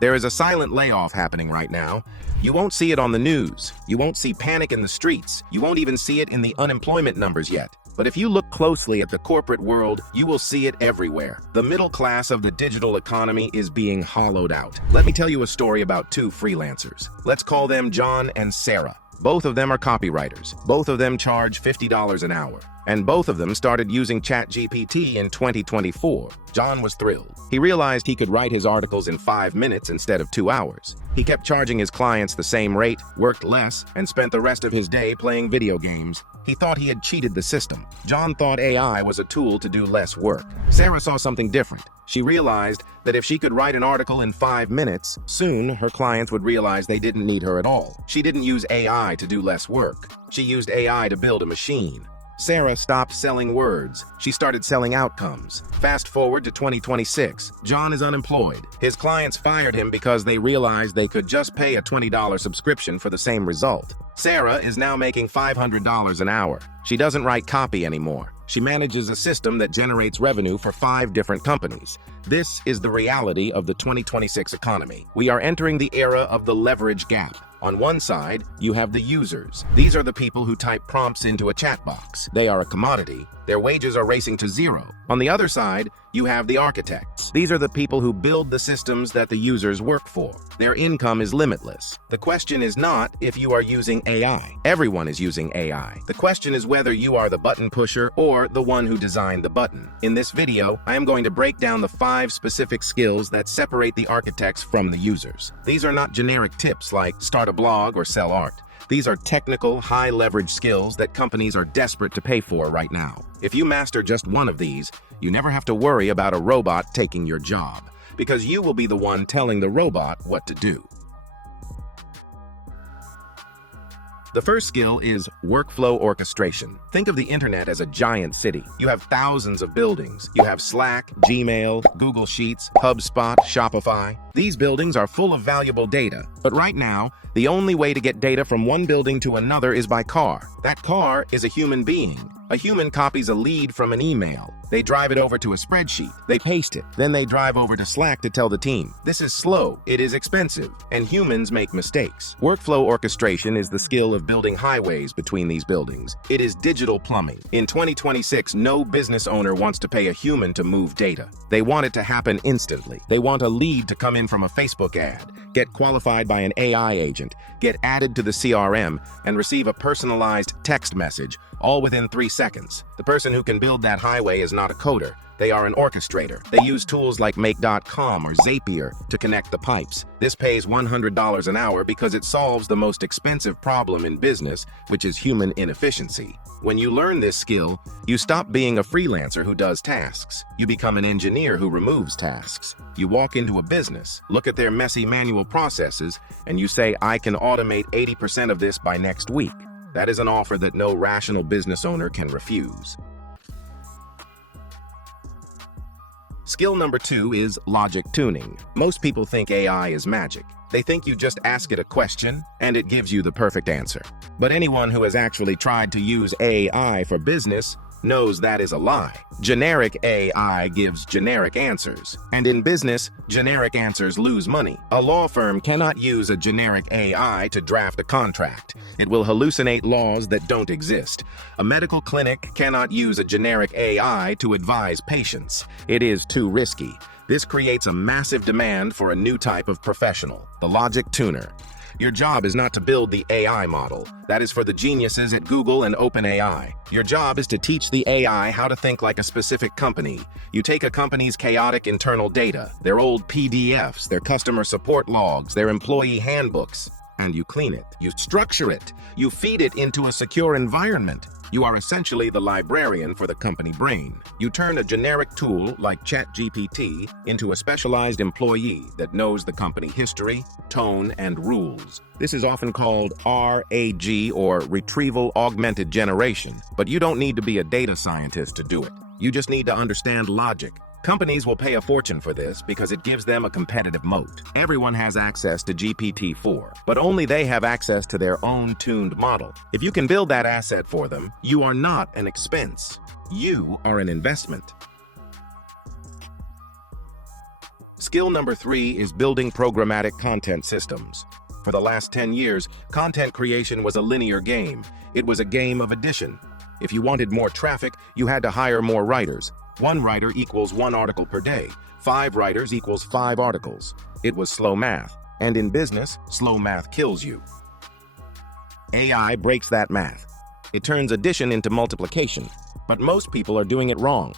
There is a silent layoff happening right now. You won't see it on the news. You won't see panic in the streets. You won't even see it in the unemployment numbers yet. But if you look closely at the corporate world, you will see it everywhere. The middle class of the digital economy is being hollowed out. Let me tell you a story about two freelancers. Let's call them John and Sarah. Both of them are copywriters. Both of them charge $50 an hour. And both of them started using ChatGPT in 2024. John was thrilled. He realized he could write his articles in 5 minutes instead of 2 hours. He kept charging his clients the same rate, worked less, and spent the rest of his day playing video games. He thought he had cheated the system. John thought AI was a tool to do less work. Sarah saw something different. She realized that if she could write an article in 5 minutes, soon her clients would realize they didn't need her at all. She didn't use AI to do less work. She used AI to build a machine. Sarah stopped selling words. She started selling outcomes. Fast forward to 2026. John is unemployed. His clients fired him because they realized they could just pay a $20 subscription for the same result. Sarah is now making $500 an hour. She doesn't write copy anymore. She manages a system that generates revenue for 5 different companies. This is the reality of the 2026 economy. We are entering the era of the leverage gap. On one side, you have the users. These are the people who type prompts into a chat box. They are a commodity. Their wages are racing to zero. On the other side, you have the architects. These are the people who build the systems that the users work for. Their income is limitless. The question is not if you are using AI. Everyone is using AI. The question is whether you are the button pusher or the one who designed the button. In this video, I am going to break down the 5 specific skills that separate the architects from the users. These are not generic tips like start a blog or sell art. These are technical, high-leverage skills that companies are desperate to pay for right now. If you master just one of these, you never have to worry about a robot taking your job, because you will be the one telling the robot what to do. The first skill is workflow orchestration. Think of the internet as a giant city. You have thousands of buildings. You have Slack, Gmail, Google Sheets, HubSpot, Shopify. These buildings are full of valuable data. But right now, the only way to get data from one building to another is by car. That car is a human being. A human copies a lead from an email. They drive it over to a spreadsheet. They paste it. Then they drive over to Slack to tell the team. This is slow. It is expensive. And humans make mistakes. Workflow orchestration is the skill of building highways between these buildings. It is digital plumbing. In 2026, no business owner wants to pay a human to move data. They want it to happen instantly. They want a lead to come in from a Facebook ad, get qualified by an AI agent, get added to the CRM, and receive a personalized text message, all within 3 seconds. The person who can build that highway is not a coder. They are an orchestrator. They use tools like Make.com or Zapier to connect the pipes. This pays $100 an hour because it solves the most expensive problem in business, which is human inefficiency. When you learn this skill, you stop being a freelancer who does tasks. You become an engineer who removes tasks. You walk into a business, look at their messy manual processes, and you say, I can automate 80% of this by next week. That is an offer that no rational business owner can refuse. Skill number 2 is logic tuning. Most people think AI is magic. They think you just ask it a question and it gives you the perfect answer. But anyone who has actually tried to use AI for business knows that is a lie. Generic AI gives generic answers. And in business, generic answers lose money. A law firm cannot use a generic AI to draft a contract. It will hallucinate laws that don't exist. A medical clinic cannot use a generic AI to advise patients. It is too risky. This creates a massive demand for a new type of professional, the logic tuner. Your job is not to build the AI model. That is for the geniuses at Google and OpenAI. Your job is to teach the AI how to think like a specific company. You take a company's chaotic internal data, their old PDFs, their customer support logs, their employee handbooks, and you clean it. You structure it. You feed it into a secure environment. You are essentially the librarian for the company brain. You turn a generic tool like ChatGPT into a specialized employee that knows the company history, tone, and rules. This is often called RAG, or Retrieval Augmented Generation, but you don't need to be a data scientist to do it. You just need to understand logic. Companies will pay a fortune for this because it gives them a competitive moat. Everyone has access to GPT-4, but only they have access to their own tuned model. If you can build that asset for them, you are not an expense. You are an investment. Skill number 3 is building programmatic content systems. For the last 10 years, content creation was a linear game. It was a game of addition. If you wanted more traffic, you had to hire more writers. 1 writer equals 1 article per day. 5 writers equals 5 articles. It was slow math. And in business, slow math kills you. AI breaks that math. It turns addition into multiplication. But most people are doing it wrong.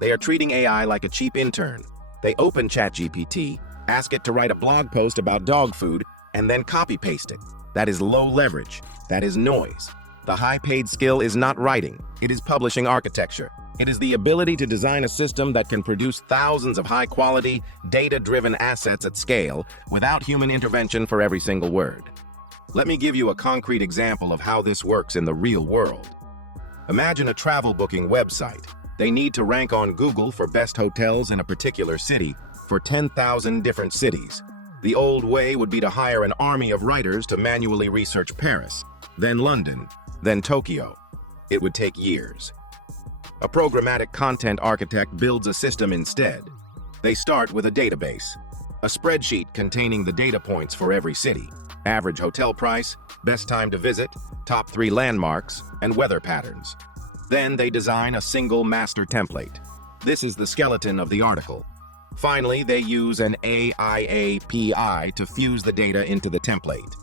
They are treating AI like a cheap intern. They open ChatGPT, ask it to write a blog post about dog food, and then copy-paste it. That is low leverage. That is noise. The high-paid skill is not writing. It is publishing architecture. It is the ability to design a system that can produce thousands of high-quality, data-driven assets at scale without human intervention for every single word. Let me give you a concrete example of how this works in the real world. Imagine a travel booking website. They need to rank on Google for best hotels in a particular city for 10,000 different cities. The old way would be to hire an army of writers to manually research Paris, then London, then Tokyo. It would take years. A programmatic content architect builds a system instead. They start with a database, a spreadsheet containing the data points for every city, average hotel price, best time to visit, top 3 landmarks, and weather patterns. Then they design a single master template. This is the skeleton of the article. Finally, they use an AI API to fuse the data into the template.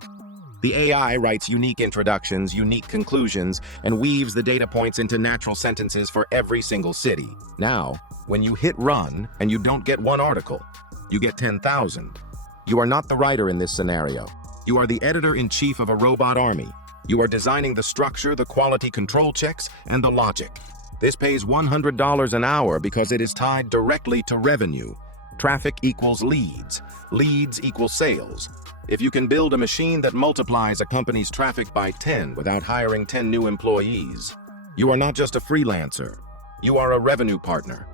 The AI writes unique introductions, unique conclusions, and weaves the data points into natural sentences for every single city. Now, when you hit run and you don't get 1 article, you get 10,000. You are not the writer in this scenario. You are the editor-in-chief of a robot army. You are designing the structure, the quality control checks, and the logic. This pays $100 an hour because it is tied directly to revenue. Traffic equals leads. Leads equal sales. If you can build a machine that multiplies a company's traffic by 10 without hiring 10 new employees, you are not just a freelancer. You are a revenue partner.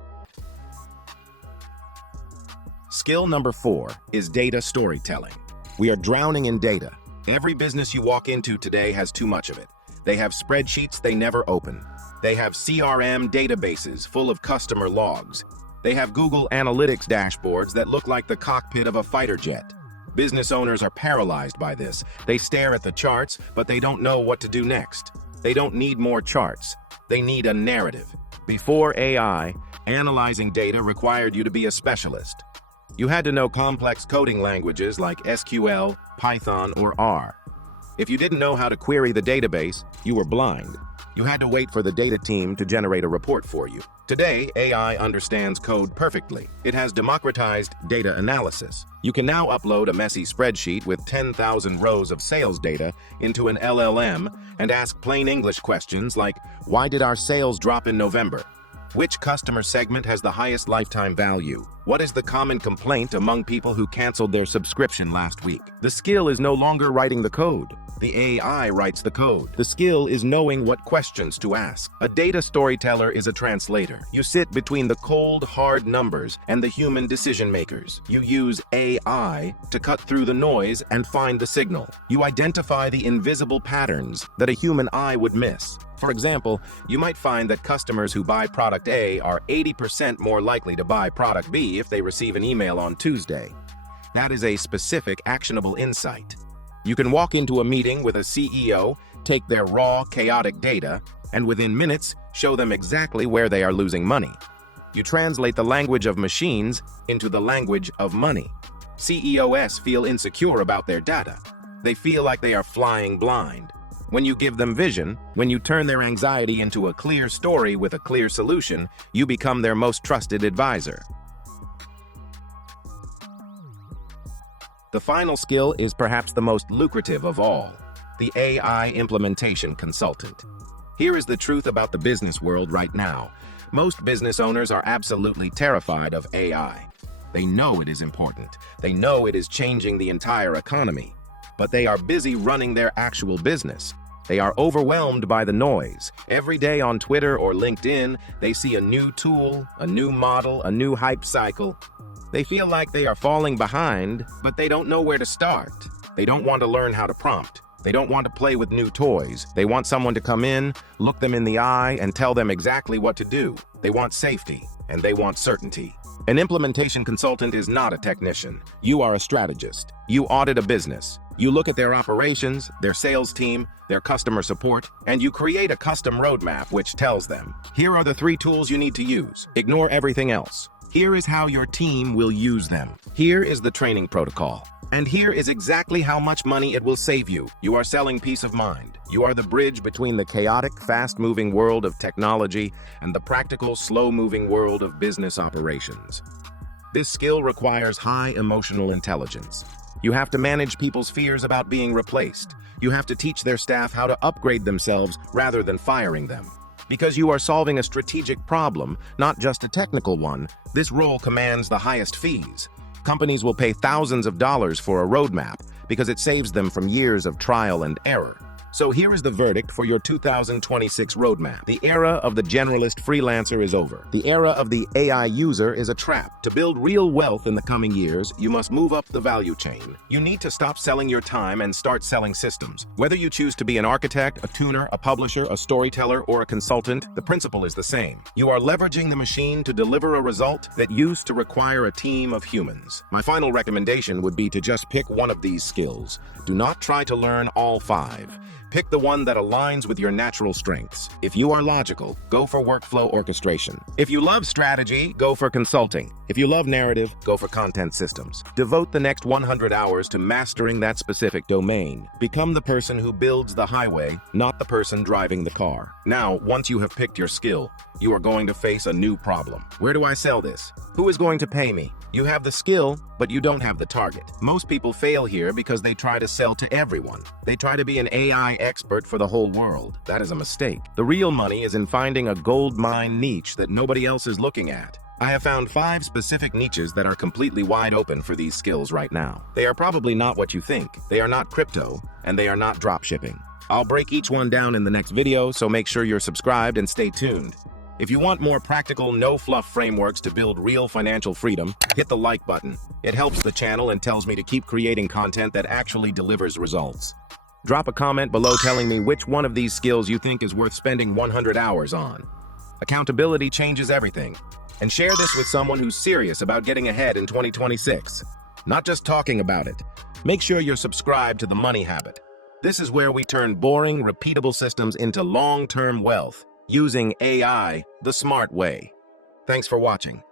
Skill number 4 is data storytelling. We are drowning in data. Every business you walk into today has too much of it. They have spreadsheets they never open. They have CRM databases full of customer logs. They have Google Analytics dashboards that look like the cockpit of a fighter jet. Business owners are paralyzed by this. They stare at the charts, but they don't know what to do next. They don't need more charts. They need a narrative. Before AI, analyzing data required you to be a specialist. You had to know complex coding languages like SQL, Python, or R. If you didn't know how to query the database, you were blind. You had to wait for the data team to generate a report for you. Today, AI understands code perfectly. It has democratized data analysis. You can now upload a messy spreadsheet with 10,000 rows of sales data into an LLM and ask plain English questions like, why did our sales drop in November? Which customer segment has the highest lifetime value? What is the common complaint among people who canceled their subscription last week? The skill is no longer writing the code. The AI writes the code. The skill is knowing what questions to ask. A data storyteller is a translator. You sit between the cold, hard numbers and the human decision makers. You use AI to cut through the noise and find the signal. You identify the invisible patterns that a human eye would miss. For example, you might find that customers who buy product A are 80% more likely to buy product B if they receive an email on Tuesday. That is a specific, actionable insight. You can walk into a meeting with a CEO, take their raw, chaotic data, and within minutes, show them exactly where they are losing money. You translate the language of machines into the language of money. CEOs feel insecure about their data. They feel like they are flying blind. When you give them vision, when you turn their anxiety into a clear story with a clear solution, you become their most trusted advisor. The final skill is perhaps the most lucrative of all, the AI implementation consultant. Here is the truth about the business world right now. Most business owners are absolutely terrified of AI. They know it is important. They know it is changing the entire economy. But they are busy running their actual business. They are overwhelmed by the noise. Every day on Twitter or LinkedIn, they see a new tool, a new model, a new hype cycle. They feel like they are falling behind, but they don't know where to start. They don't want to learn how to prompt. They don't want to play with new toys. They want someone to come in, look them in the eye, and tell them exactly what to do. They want safety, and they want certainty. An implementation consultant is not a technician. You are a strategist. You audit a business. You look at their operations, their sales team, their customer support, and you create a custom roadmap which tells them, here are the 3 tools you need to use. Ignore everything else. Here is how your team will use them. Here is the training protocol. And here is exactly how much money it will save you. You are selling peace of mind. You are the bridge between the chaotic, fast-moving world of technology and the practical, slow-moving world of business operations. This skill requires high emotional intelligence. You have to manage people's fears about being replaced. You have to teach their staff how to upgrade themselves rather than firing them. Because you are solving a strategic problem, not just a technical one, this role commands the highest fees. Companies will pay thousands of dollars for a roadmap because it saves them from years of trial and error. So here is the verdict for your 2026 roadmap. The era of the generalist freelancer is over. The era of the AI user is a trap. To build real wealth in the coming years, you must move up the value chain. You need to stop selling your time and start selling systems. Whether you choose to be an architect, a tuner, a publisher, a storyteller, or a consultant, the principle is the same. You are leveraging the machine to deliver a result that used to require a team of humans. My final recommendation would be to just pick one of these skills. Do not try to learn all 5. Pick the one that aligns with your natural strengths. If you are logical, go for workflow orchestration. If you love strategy, go for consulting. If you love narrative, go for content systems. Devote the next 100 hours to mastering that specific domain. Become the person who builds the highway, not the person driving the car. Now, once you have picked your skill, you are going to face a new problem. Where do I sell this? Who is going to pay me? You have the skill, but you don't have the target. Most people fail here because they try to sell to everyone. They try to be an AI expert for the whole world. That is a mistake. The real money is in finding a gold mine niche that nobody else is looking at. I have found 5 specific niches that are completely wide open for these skills right now. They are probably not what you think. They are not crypto, and they are not drop shipping. I'll break each one down in the next video, so make sure you're subscribed and stay tuned. If you want more practical, no-fluff frameworks to build real financial freedom, hit the like button. It helps the channel and tells me to keep creating content that actually delivers results. Drop a comment below telling me which one of these skills you think is worth spending 100 hours on. Accountability changes everything. And share this with someone who's serious about getting ahead in 2026. Not just talking about it. Make sure you're subscribed to The Money Habit. This is where we turn boring, repeatable systems into long-term wealth, using AI the smart way. Thanks for watching.